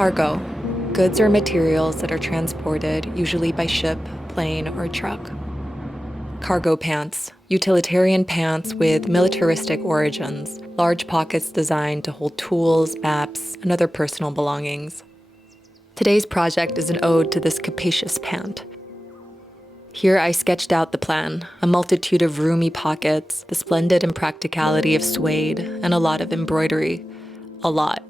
Cargo. Goods or materials that are transported, usually by ship, plane, or truck. Cargo pants. Utilitarian pants with militaristic origins. Large pockets designed to hold tools, maps, and other personal belongings. Today's project is an ode to this capacious pant. Here I sketched out the plan, a multitude of roomy pockets, the splendid impracticality of suede, and a lot of embroidery. A lot.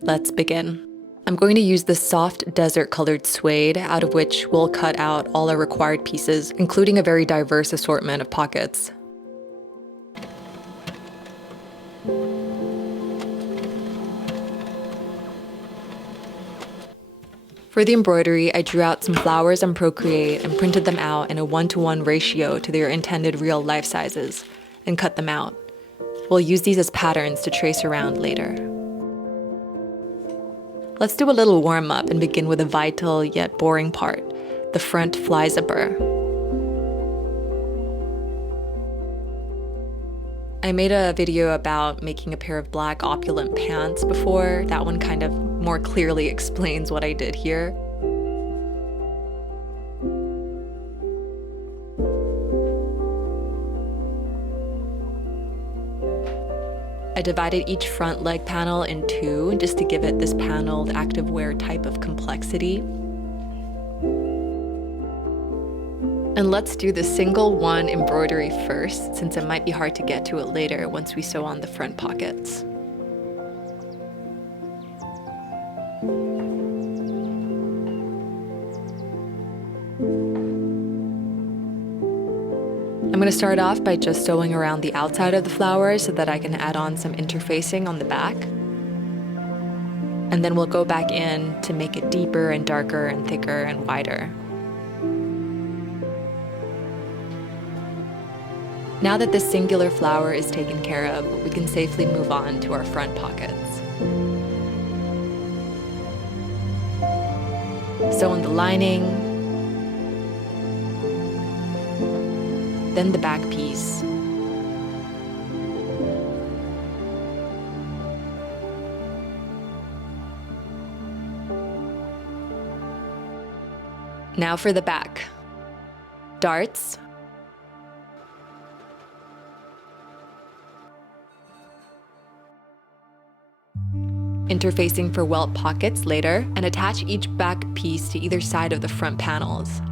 Let's begin. I'm going to use this soft desert-colored suede, out of which we'll cut out all our required pieces, including a very diverse assortment of pockets. For the embroidery, I drew out some flowers on Procreate and printed them out in a 1-to-1 ratio to their intended real life sizes, and cut them out. We'll use these as patterns to trace around later. Let's do a little warm-up and begin with a vital yet boring part, the front fly zipper. I made a video about making a pair of black opulent pants before. That one kind of more clearly explains what I did here. I divided each front leg panel in two just to give it this paneled activewear type of complexity. And let's do the single one embroidery first, since it might be hard to get to it later once we sew on the front pockets. I'm going to start off by just sewing around the outside of the flower so that I can add on some interfacing on the back. And then we'll go back in to make it deeper and darker and thicker and wider. Now that this singular flower is taken care of, we can safely move on to our front pockets. Sew on the lining, then the back piece. Now for the back. Darts. Interfacing for welt pockets later, and attach each back piece to either side of the front panels.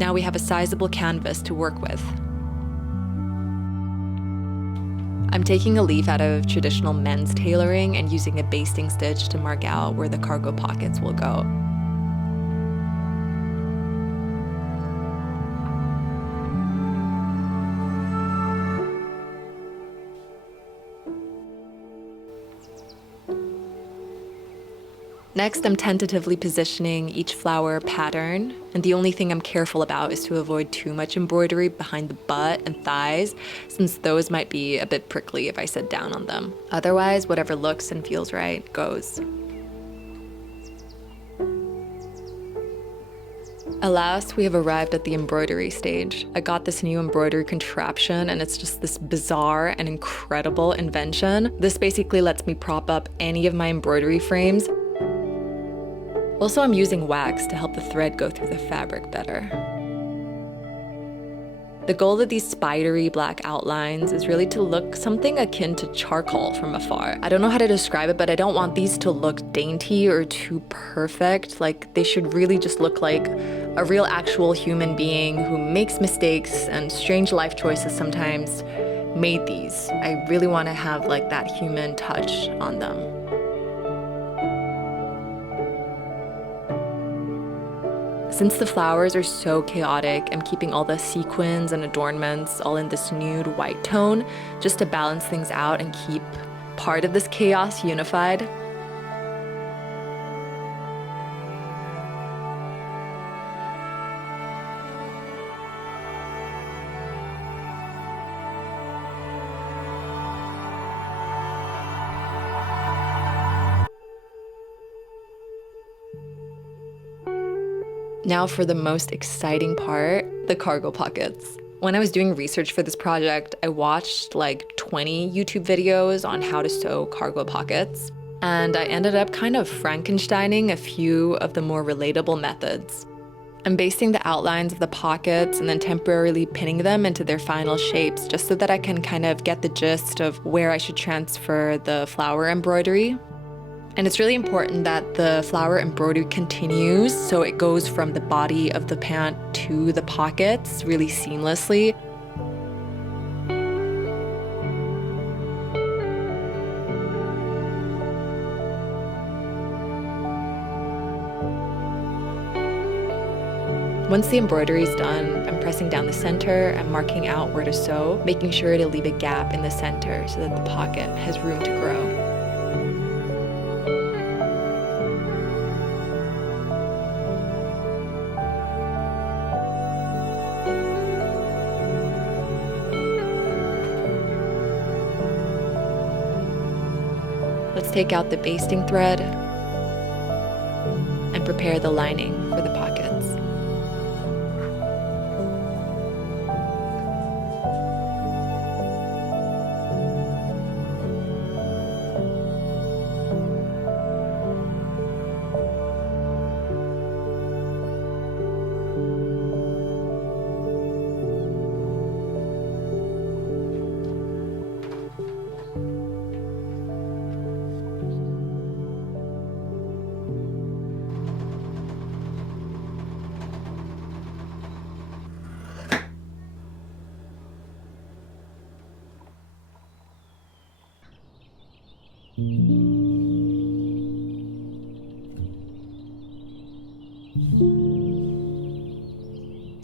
Now we have a sizable canvas to work with. I'm taking a leaf out of traditional men's tailoring and using a basting stitch to mark out where the cargo pockets will go. Next, I'm tentatively positioning each flower pattern, and the only thing I'm careful about is to avoid too much embroidery behind the butt and thighs, since those might be a bit prickly if I sit down on them. Otherwise, whatever looks and feels right goes. At last, we have arrived at the embroidery stage. I got this new embroidery contraption, and it's just this bizarre and incredible invention. This basically lets me prop up any of my embroidery frames. Also, I'm using wax to help the thread go through the fabric better. The goal of these spidery black outlines is really to look something akin to charcoal from afar. I don't know how to describe it, but I don't want these to look dainty or too perfect. Like, they should really just look like a real actual human being who makes mistakes and strange life choices sometimes made these. I really want to have like that human touch on them. Since the flowers are so chaotic, I'm keeping all the sequins and adornments all in this nude white tone, just to balance things out and keep part of this chaos unified. Now for the most exciting part, the cargo pockets. When I was doing research for this project, I watched like 20 YouTube videos on how to sew cargo pockets. and I ended up kind of Frankensteining a few of the more relatable methods. I'm basting the outlines of the pockets and then temporarily pinning them into their final shapes just so that I can kind of get the gist of where I should transfer the flower embroidery. And it's really important that the flower embroidery continues, so it goes from the body of the pant to the pockets really seamlessly. Once the embroidery is done, I'm pressing down the center and marking out where to sew, making sure to leave a gap in the center so that the pocket has room to grow. Let's take out the basting thread and prepare the lining for the pockets.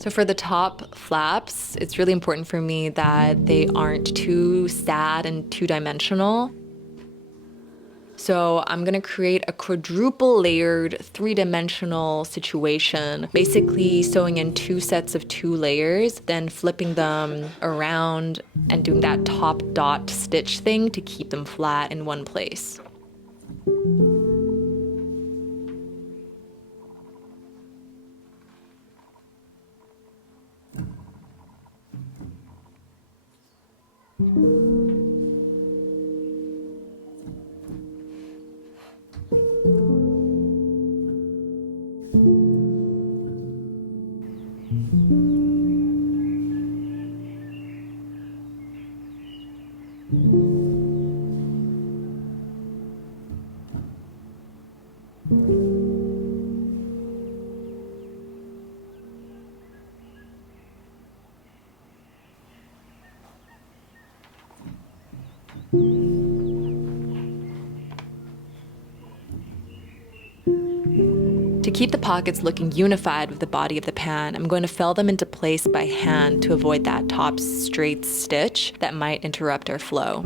So for the top flaps, it's really important for me that they aren't too sad and two-dimensional. So I'm gonna create a quadruple layered three-dimensional situation, basically sewing in 2 sets of 2 layers, then flipping them around and doing that top dot stitch thing to keep them flat in one place. To keep the pockets looking unified with the body of the pant, I'm going to fell them into place by hand to avoid that top straight stitch that might interrupt our flow.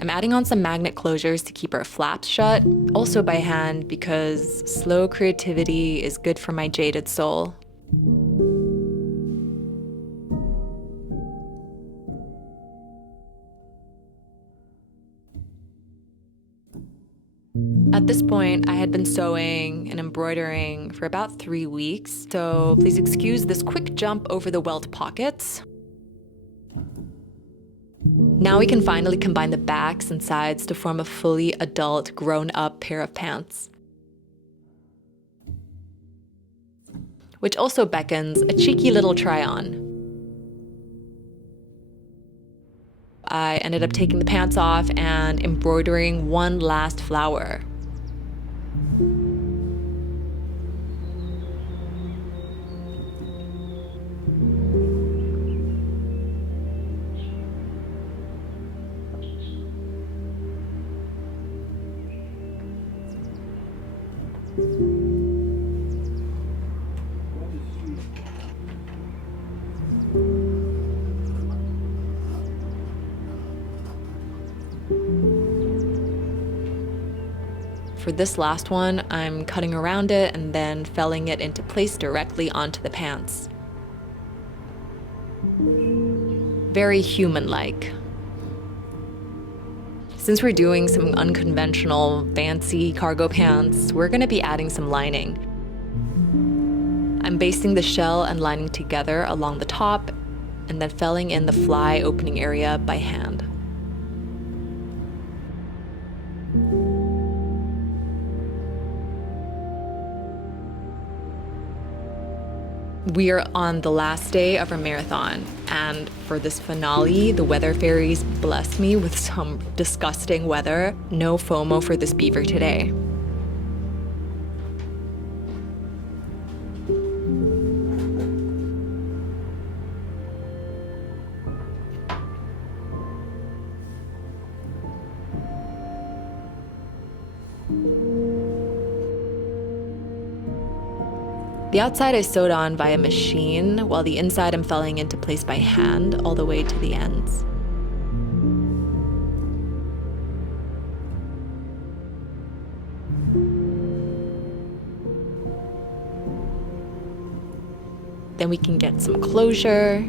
I'm adding on some magnet closures to keep our flaps shut, also by hand because slow creativity is good for my jaded soul. At this point, I had been sewing and embroidering for about 3 weeks, so please excuse this quick jump over the welt pockets. Now we can finally combine the backs and sides to form a fully adult, grown-up pair of pants. Which also beckons a cheeky little try-on. I ended up taking the pants off and embroidering one last flower. For this last one, I'm cutting around it and then felling it into place directly onto the pants. Very human-like. Since we're doing some unconventional, fancy cargo pants, we're gonna be adding some lining. I'm basting the shell and lining together along the top and then filling in the fly opening area by hand. We are on the last day of our marathon, and for this finale, the weather fairies blessed me with some disgusting weather. No FOMO for this beaver today. The outside is sewed on by a machine, while the inside I'm felling into place by hand all the way to the ends. Then we can get some closure.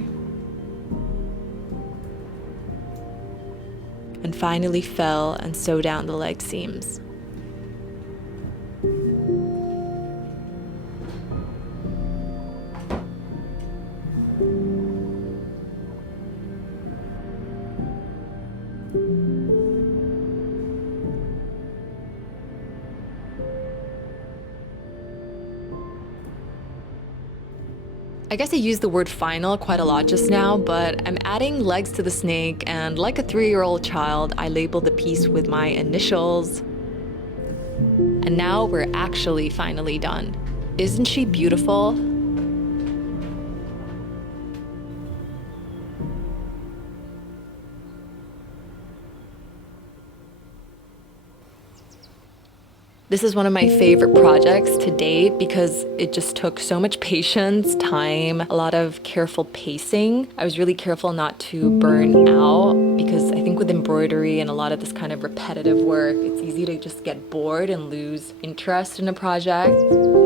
And finally fell and sew down the leg seams. I guess I used the word final quite a lot just now, but I'm adding legs to the snake, and like a 3-year-old child, I labeled the piece with my initials. And now we're actually finally done. Isn't she beautiful? This is one of my favorite projects to date because it just took so much patience, time, a lot of careful pacing. I was really careful not to burn out because I think with embroidery and a lot of this kind of repetitive work, it's easy to just get bored and lose interest in a project.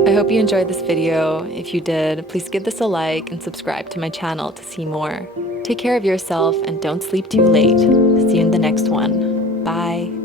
I hope you enjoyed this video. If you did, please give this a like and subscribe to my channel to see more. Take care of yourself and don't sleep too late. See you in the next one. Bye.